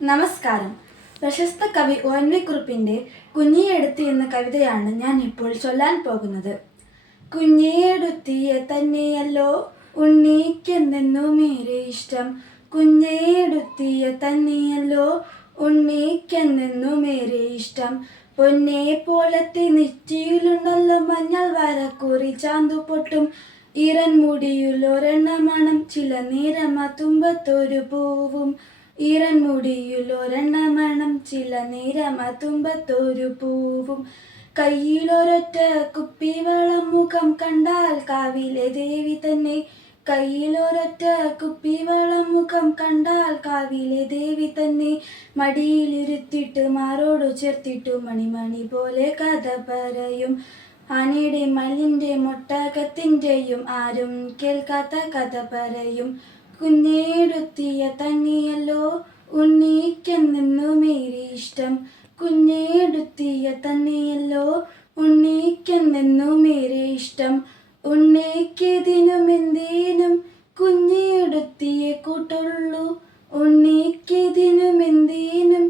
നമസ്കാരം. പ്രശസ്ത കവി ONV കുറുപ്പിൻ്റെ കുഞ്ഞിയെടുത്തി എന്ന കവിതയാണ് ഞാൻ ഇപ്പോൾ ചൊല്ലാൻ പോകുന്നത്. കുഞ്ഞിയെടുത്തിയ തന്നെയല്ലോ ഉണ്ണിക്കെന്നെന്നുമേറെ ഇഷ്ടം. കുഞ്ഞിയെടുത്തിയ തന്നെയല്ലോ ഉണ്ണിക്കെന്നെന്നുമേറെ ഇഷ്ടം. പൊന്നെ പോലത്തെ നെറ്റിയിലുണ്ടല്ലോ മഞ്ഞൾ വരക്കുറി ചാന്തുപൊട്ടും. ഈറൻമുടിയിലൊരെണ്ണമണം ചില നേരമ തുമ്പത്തൊരു പൂവും. ഈറൻമുടിയിലൊരെണ്ണമണം ചില നേരമ തുമ്പത്തൊരു പൂവും. കയ്യിലൊരൊറ്റ കുപ്പിവെള്ളം മുഖം കണ്ടാൽ കാവിലെ ദേവി തന്നെ. കയ്യിലൊരൊറ്റ കുപ്പിവെള്ളം മുഖം കണ്ടാൽ കാവിലെ ദേവി തന്നെ. മടിയിലിരുത്തിട്ട് മാറോടു ചേർത്തിട്ടു മണിമണി പോലെ കഥ പറയും. ആനയുടെ മല്ലിൻ്റെ മൊട്ടകത്തിൻ്റെയും ആരും കേൾക്കാത്ത കഥ പറയും. കുഞ്ഞെടുത്തിയ തന്നെയല്ലോ ഉണ്ണിക്കെന്നെന്നുമേറെ ഇഷ്ടം. കുഞ്ഞെടുത്തിയ തന്നെയല്ലോ ഉണ്ണിക്കെന്നെന്നുമേറെ ഇഷ്ടം. ഉണ്ണിക്കിതിനുമെന്തേനും കുഞ്ഞെടുത്തിയെ കൂട്ടുള്ളൂ. ഉണ്ണിക്കിതിനുമെന്തേനും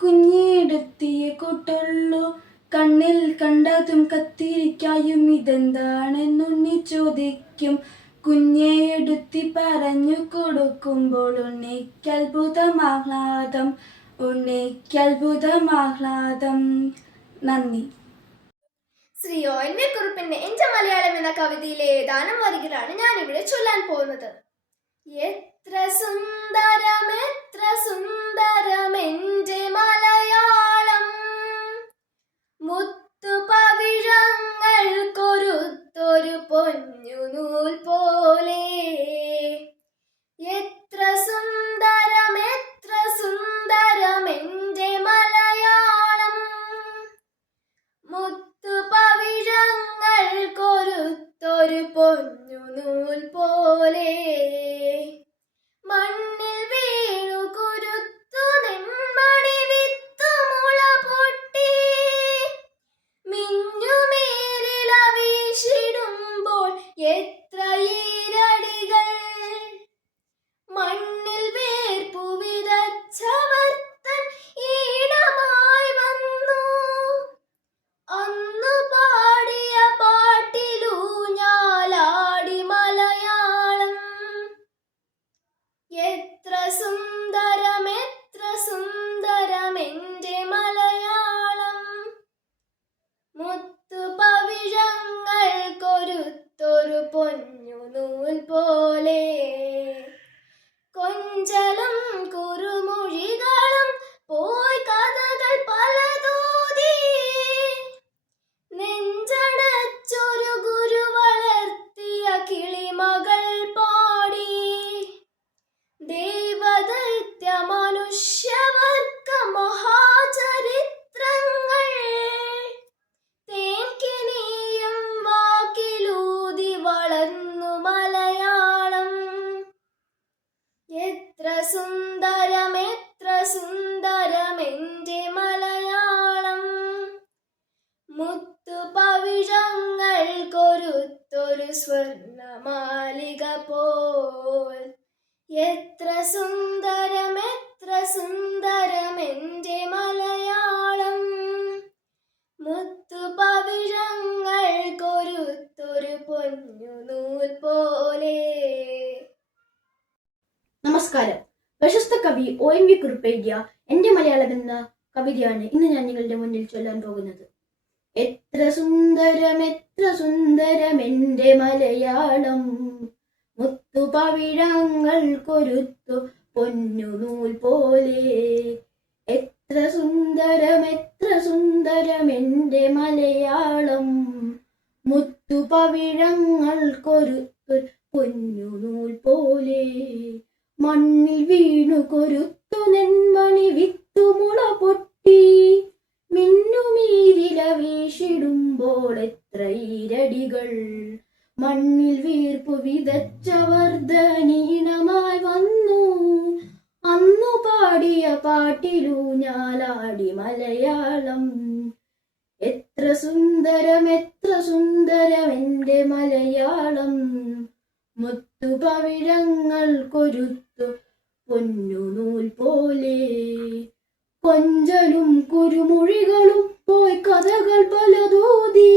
കുഞ്ഞെടുത്തിയെ കൂട്ടുള്ളൂ. കണ്ണിൽ കണ്ടതും കത്തിരിക്കായും ഇതെന്താണെന്നുണ്ണി ചോദിക്കും. കുഞ്ഞെടുത്തി പറഞ്ഞു കൊടുക്കുമ്പോൾ ഉണ്ണിക്കത്ഭുതമാഹ്ലാദം. ഉണ്ണിക്കത്ഭുതമാഹ്ലാദം. നന്ദി. ശ്രീ ONV കുറുപ്പിന്റെ എന്റെ മലയാളം എന്ന കവിതയിലെ ഏതാനും വരികളാണ് ഞാനിവിടെ ചൊല്ലാൻ പോകുന്നത്. എത്ര സുന്ദരം എത്ര സുന്ദരം എന്റെ മലയാളം, മുത്തുപവിഴങ്ങൾ കൊരുത്തൊരു പൊന്നുനൂൽ പോലെ. എത്ര സുന്ദരം എത്ര സുന്ദരം എന്റെ മലയാളം, മുത്തുപവിഴങ്ങൾ കൊരുത്തൊരു പൊന്നുനൂൽ പോലെ. മണ്ണിൽ വീണു കുരുത്തു നെന്മണി വിത്തുമുള പൊട്ടി, മിന്നുമേരില വീശിടുമ്പോൾ എത്ര ഈരടികൾ. മണ്ണിൽ വേർപ്പു വിതച്ചവർ തൻ ഈണമായി വന്നു, അന്നു പാടിയ പാട്ടിലൂഞ്ഞാലാടി മലയാളം. എത്ര സുന്ദരം എത്ര സുന്ദരം എന്റെ മലയാളം, മുത്തുപവിഴങ്ങൾ കൊരുത്തൊരു പൊന്നുനൂൽ പോലെ. കൊഞ്ചലും കുറുമൊഴികളും പോയി കഥകൾ പലതൂതി, നെഞ്ചടച്ചൊരു ഗുരു വളർത്തിയ കിളിമകൾ പാടി. ദൈവദൈത്യ മനുഷ്യവർഗ മഹാചരിത്രങ്ങൾ തേൻകിനിയും വാക്കിലൂതി വളർന്നു മലയാളം. എത്ര സുന്ദരം എത്ര സുന്ദരം എന്റെ മലയാളം, മുത്തുപവിഴങ്ങൾ കൊരുത്തൊരു സ്വർണമാലിക പോൽ. എത്ര സുന്ദരം എത്ര സുന്ദരം എന്റെ മലയാളം, മുത്തുപവിഴങ്ങൾ കൊരുത്തൊരു പൊന്നുനൂൽ പോലെ. നമസ്കാരം. പ്രശസ്ത കവി ONV കുറുപ്പ് എഴുതിയ എന്റെ മലയാളം എന്ന കവിതയാണ് ഇന്ന് ഞാൻ നിങ്ങളുടെ മുന്നിൽ ചൊല്ലാൻ പോകുന്നത്. എത്ര സുന്ദരം എന്റെ മലയാളം, മുത്തുപവിഴങ്ങൾ കൊരുത്തു പൊന്നുനൂൽ പോലെ. എത്ര സുന്ദരം എന്റെ മലയാളം, മുത്തുപവിഴങ്ങൾ കൊരുത്തു പൊന്നുനൂൽ പോലെ. മണ്ണിൽ വീണു കൊരുത്തു നെന്മണി വിത്തുമുള പൊട്ടി, മിന്നുമീരില വീശിടുമ്പോൾ എത്ര ഈരടികൾ. മണ്ണിൽ വീർപ്പു വിതച്ചവർ ധനീണമായി വന്നു, അന്നു പാടിയ പാട്ടിലൂഞ്ഞാലാടി മലയാളം. എത്ര സുന്ദരം എന്റെ മലയാളം, മുത്തുപവിഴങ്ങൾ കൊരുത്തു പൊന്നുനൂൽ പോലെ. കൊഞ്ചലും കുരുമൊഴികളും പോയി കഥകൾ പലതോതി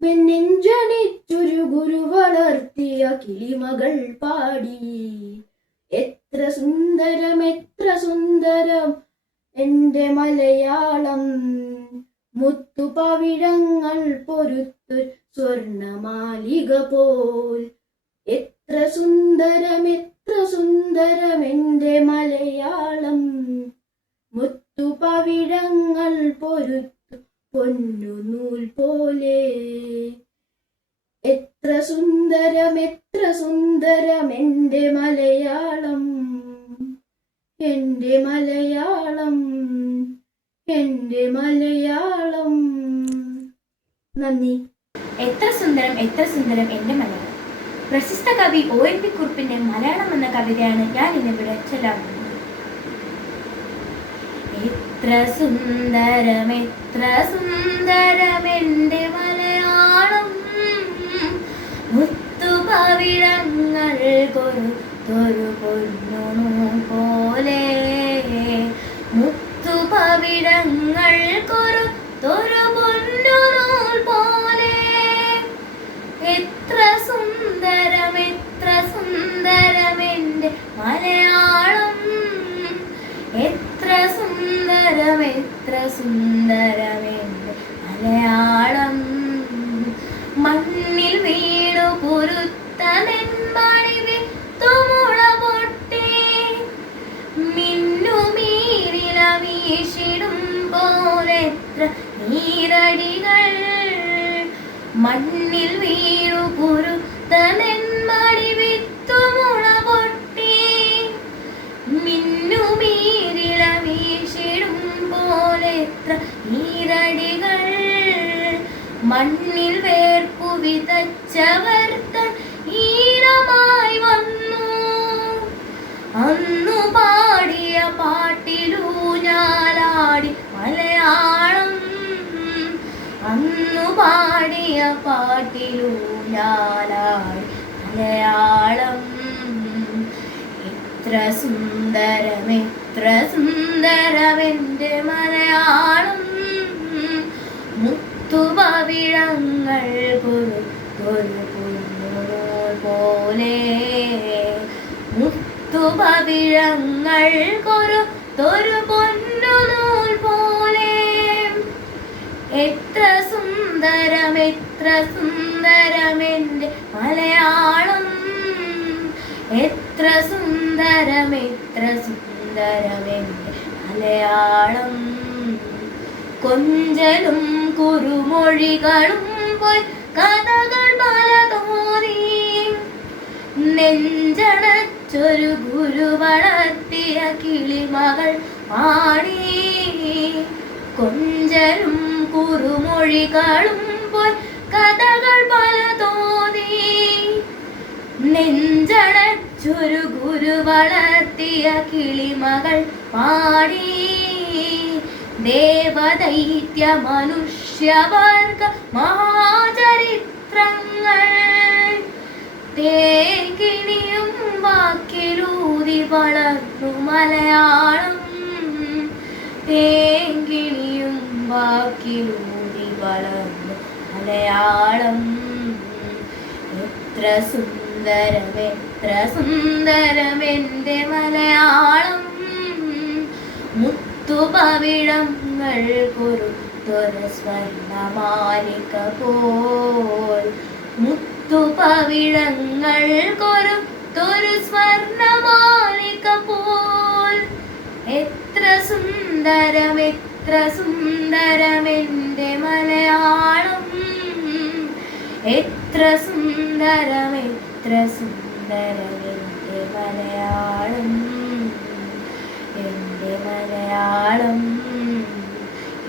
നെഞ്ചണിച്ചൊരു ഗുരു വളർത്തിയ കിളിമകൾ പാടി. എത്ര സുന്ദരം എന്റെ മലയാളം, മുത്തുപവിഴങ്ങൾ പൊരുത്തു സ്വർണമാലിക പോൽ. എത്ര സുന്ദരം എന്റെ മലയാളം, മുത്തുപവിഴങ്ങൾ പൊരുത്തു പൊന്നുനൂൽ പോലെ. എത്ര സുന്ദരം എന്റെ മലയാളം, എന്റെ മലയാളം, എന്റെ മലയാളം. നന്ദി. എത്ര സുന്ദരം എന്റെ മലയാളം. പ്രശസ്ത കവി ONV കുറുപ്പിന്റെ മലയാളം എന്ന കവിതയാണ് ഞാൻ ഇന്നിവിടെ ചൊല്ലാൻ പോകുന്നത്. എത്ര സുന്ദരം എന്റെ മലയാളം, മുത്തുപവിഴങ്ങൾ കൊരുത്തൊരു പൊന്നുനൂൽ പോലെ. മുത്തുപവിഴങ്ങൾ കൊരുത്തൊരു പൊന്നുനൂൽ പോലെ. എത്ര സുന്ദരം എന്റെ മലയാളം, എത്ര സുന്ദരം എന്റെ മലയാളം. മണ്ണിൽ വീണു കുരുത്ത നെന്മണി വിത്തുമുള പൊട്ടി മിന്നുമീരില വീശിടും പോലെത്ര നീരടികൾ. മണ്ണിൽ വീണു കുരുത്ത നെന്മണി വിത്തുമുള പൊട്ടി മിന്നുമീരില വീശിടും പോലെത്ര നീരടികൾ. മണ്ണിൽ വേർപ്പു വിതച്ചവർ തൻ ഈണമായി വന്നു. അന്നു പാടിയ പാട്ടിലൂഞ്ഞാലാടി മലയാളം, അന്നു പാടിയ പാട്ടിലൂഞ്ഞാലാടി മലയാളം. എത്ര സുന്ദരം എന്റെ മലയാളം, മുത്തുപവിഴങ്ങൾ കൊരുത്തൊരു പൊന്നുനൂൽ പോലെ. മുത്തുപവിഴങ്ങൾ കൊരുത്തൊരു പൊന്നുനൂൽ പോലെ. എത്ര സുന്ദരം എന്റെ മലയാളം, എത്ര സുന്ദരം എന്റെ മലയാളം. കൊഞ്ചലും കുറുമൊഴികളും പോയി കഥകൾ പലതോതി നെഞ്ചടച്ചൊരു ഗുരു വളർത്തിയ കിളിമകൾ പാടി. കൊഞ്ചലും കുറുമൊഴികളും പോയി കഥകൾ പലതോതി നെഞ്ചടച്ചൊരു ഗുരു വളർത്തിയ കിളിമകൾ പാടി. ദേവദൈത്യ മനുഷ്യവർഗ മഹാചരിത്രങ്ങൾ തേങ്കിണിയും വാക്കിലൂതി വളർന്നു മലയാളം, തേങ്കിണിയും വാക്കിലൂതി വളർന്നു മലയാളം. എത്ര സുന്ദരം എന്റെ മലയാളം, മുത്തുപവിഴങ്ങൾ കൊരുത്തൊരു സ്വർണമാലിക പോൽ. മുത്തുപവിഴങ്ങൾ കൊരുത്തൊരു സ്വർണമാലിക പോൽ. എത്ര സുന്ദരം എന്റെ മലയാളം, എത്ര സുന്ദരം എന്റെ മലയാളം, എന്റെ മലയാളം,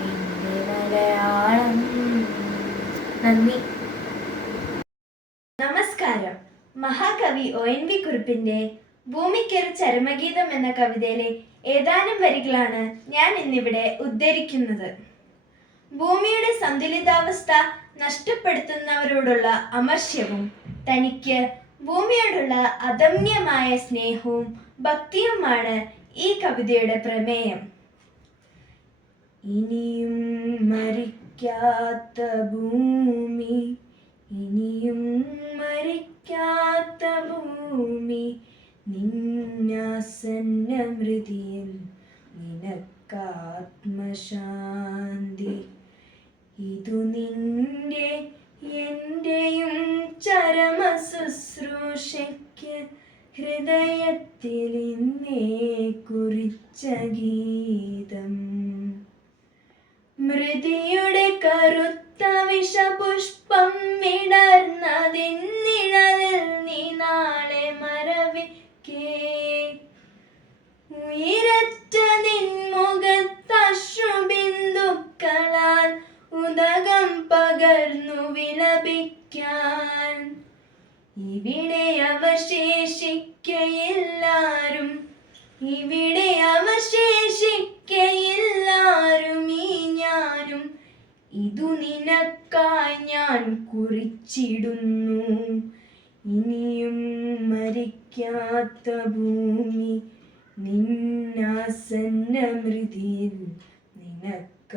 എന്റെ മലയാളം. നന്ദി. നമസ്കാരം. മഹാകവി ONV കുറുപ്പിന്റെ ഭൂമിക്കൊരു ചരമഗീതം എന്ന കവിതയിലെ ഏതാനും വരികളാണ് ഞാൻ ഇന്നിവിടെ ഉദ്ധരിക്കുന്നത്. ഭൂമിയുടെ സന്തുലിതാവസ്ഥ നഷ്ടപ്പെടുത്തുന്നവരോടുള്ള അമർഷ്യവും തനിക്ക് ഭൂമിയോടുള്ള അദമ്യമായ സ്നേഹവും ഭക്തിയുമാണ് ഈ കവിതയുടെ പ്രമേയം. ഇനിയും മരിക്കാത്ത ഭൂമി, ഇനിയും മരിക്കാത്ത ഭൂമി, നിന്നാസന്നമൃതിയിൽ നിനക്കാത്മശാന്തി. ഇതു നിന്റെ എന്റെയും ചരമ ശുശ്രൂഷയ്ക്ക് ഹൃദയത്തിൽ ഇന്നേ കുറിച്ച ഗീതം. മൃതിയുടെ കറുത്ത വിഷപുഷ്പം വിടർന്നതിന്നിഴലിൽ നീ നാളെ മറവിക്കേ. ഉയരറ്റ നിൻമുഖത്തശ്രുബിന്ദുക്കളാൽ ഉദകം പകർന്നു വിലപിക്കാൻ. ഇവിടെ അവശേഷിക്കയില്ലാരും, ഇവിടെ അവശേഷിക്കയില്ലാരും, ഈ ഞാനും ഇതു നിനക്കായി ഞാൻ കുറിച്ചിടുന്നു. ഇനിയും മരിക്കാത്ത ഭൂമി, നിന്നാസന്നമൃതിയിൽ നിനക്കാത്മശാന്തി.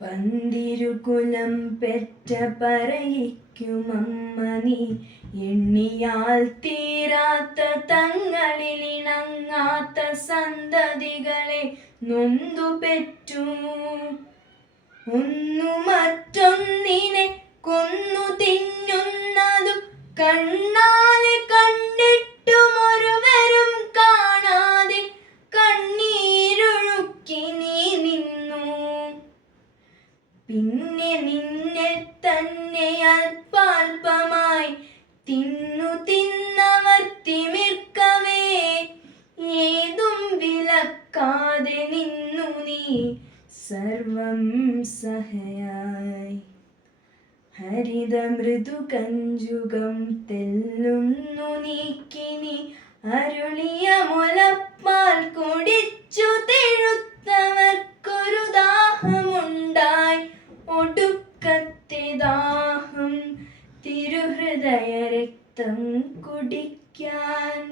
പന്തിരുകുലം പെറ്റ പറയിക്കുമമ്മ നീ, എണ്ണിയാൽ തീരാത്ത തങ്ങളിലിണങ്ങാത്ത സന്തതികളെ നൊന്തു പെറ്റു. ഒന്നു മറ്റൊന്നിനെ കൊന്നു തിന്നുന്നതു കണ്ണാലെ കണ്ടിട്ടും ഒരുവരും കാണാതെ കണ്ണീരൊഴുക്കി നീ നിന്നു. പിന്നെ നിന്നെ തന്നെ അല്പാൽപമായി തിന്നു തിന്നവർ തിമിർക്കവേ, ഏതും വിലക്കാതെ നിന്നു നീ സർവം സഹയായി. ഹരിത മൃദു കഞ്ചുകം തെല്ലുന്നു നീക്കിനി, അരുളിയ മുലപ്പാൽ കുടിച്ചു തെഴുത്തവർക്കൊരു ദാഹമുണ്ടായി. ഒടുക്കത്തെ ദാഹം തിരുഹൃദയ രക്തം കുടിക്കാൻ.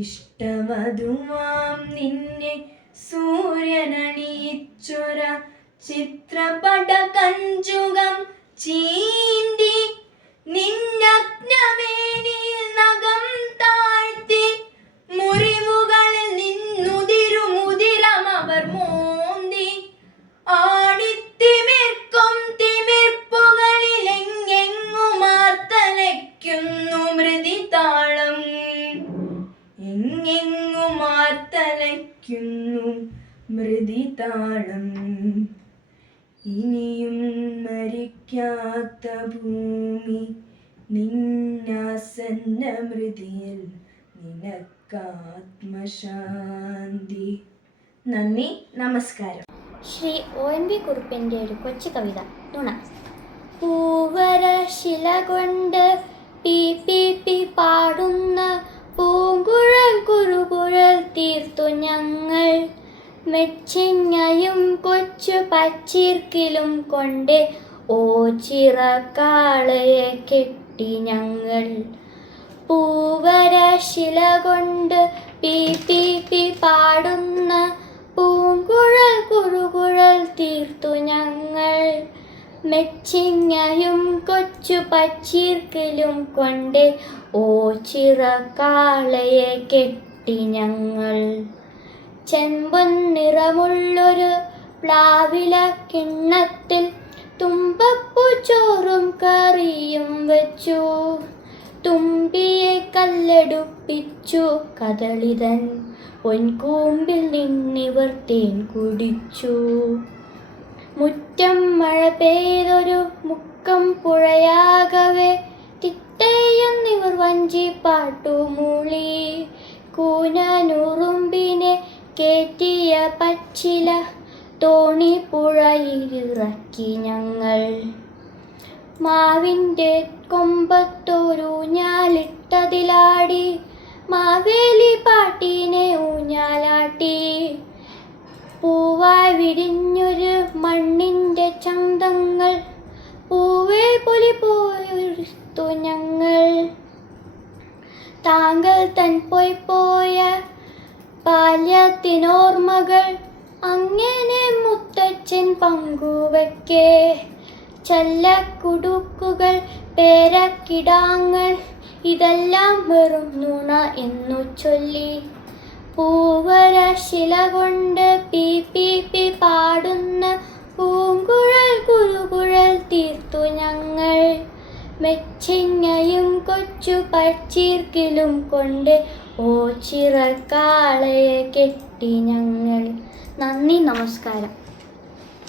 ഇഷ്ടവധുവാം നിന്നെ സൂര്യനണിയിച്ചൊര ചിത്രപട കഞ്ചുകം ചീന്തി, നിന്നഗ്നമേനിയിൽ നഖം താഴ്ത്തി, മുറിവുകളിൽ നിന്നുതിരുമുതിരം അവർ മോന്തി. ആടിത്തിമിർക്കും തിമിർപ്പുകളിലെങ്ങെങ്ങുമാർത്തലയ്ക്കുന്നു മൃതിതാളം, എങ്ങെങ്ങുമാർത്തലയ്ക്കുന്നു മൃതിതാളം. ഇനിയും മരിക്കാത്ത ഭൂമി, നിന്നാസന്നമൃതിയിൽ നിനക്കാത്മശാന്തി. നന്ദി, നമസ്കാരം. ശ്രീ ONV കുറുപ്പിൻ്റെ ഒരു കൊച്ചു കവിത നുണ. പൂവരശില കൊണ്ട് പി പി പി പാടുന്ന പൂങ്കുഴൽ കുറുകുഴൽ തീർത്തു ഞങ്ങൾ. മെച്ചിങ്ങയും കൊച്ചു പച്ചീർക്കിലും കൊണ്ട് ഓച്ചിറക്കാളയെ കെട്ടി ഞങ്ങൾ. പൂവരശില കൊണ്ട് പി പി പി പാടുന്ന പൂങ്കുഴൽ കുറുകുഴൽ തീർത്തു ഞങ്ങൾ. മെച്ചിങ്ങയും കൊച്ചു പച്ചീർക്കിലും കൊണ്ട് ഓച്ചിറക്കാളയെ കെട്ടി ഞങ്ങൾ. ചെമ്പൻ നിറമുള്ളൊരു പ്ലാവില കിണ്ണത്തിൽ തുമ്പപ്പൂ ചോറും കറിയും വെച്ചു. തുമ്പിയെ കല്ലെടുപ്പിച്ചു കദളിതൻ പൊൻകൂമ്പിൽ നിന്നിവർ തേൻ കുടിച്ചു. മുറ്റം മഴ പെയ്തൊരു മുക്കം പുഴയാകവേ തിട്ടയെന്നിവർ വഞ്ചി പാട്ടുമൂളി. കൂനനുറുമ്പിനെ കേറ്റിയ പച്ചില തോണി പുഴയിലിറക്കി ഞങ്ങൾ. മാവിൻ്റെ കൊമ്പത്തൊരൂഞ്ഞാലിട്ടതിലാടി മാവേലി പാട്ടിനെ ഊഞ്ഞാലാട്ടി. പൂവായി വിരിഞ്ഞൊരു മണ്ണിൻ്റെ ചന്തങ്ങൾ പൂവേ പൊലി പോയൊരുത്തു ഞങ്ങൾ. താങ്കൾ തൻ പോയ ബാല്യത്തിനോർമ്മകൾ അങ്ങനെ മുത്തച്ഛൻ പങ്കുവയ്ക്കേ. ചല്ലക്കുടുക്കുകൾ, പേരക്കിടാങ്ങൾ, ഇതെല്ലാം വെറും നുണ എന്നു ചൊല്ലി. പൂവര ശില കൊണ്ട് പി പി പി പാടുന്ന പൂങ്കുഴൽ കുരുകുഴൽ തീർത്തു ഞങ്ങൾ. മെച്ചിങ്ങയും കൊച്ചു പച്ചീർക്കിലും കൊണ്ട് ഓച്ചിറക്കാളയെ കെട്ടി ഞങ്ങൾ. നന്ദി, നമസ്കാരം.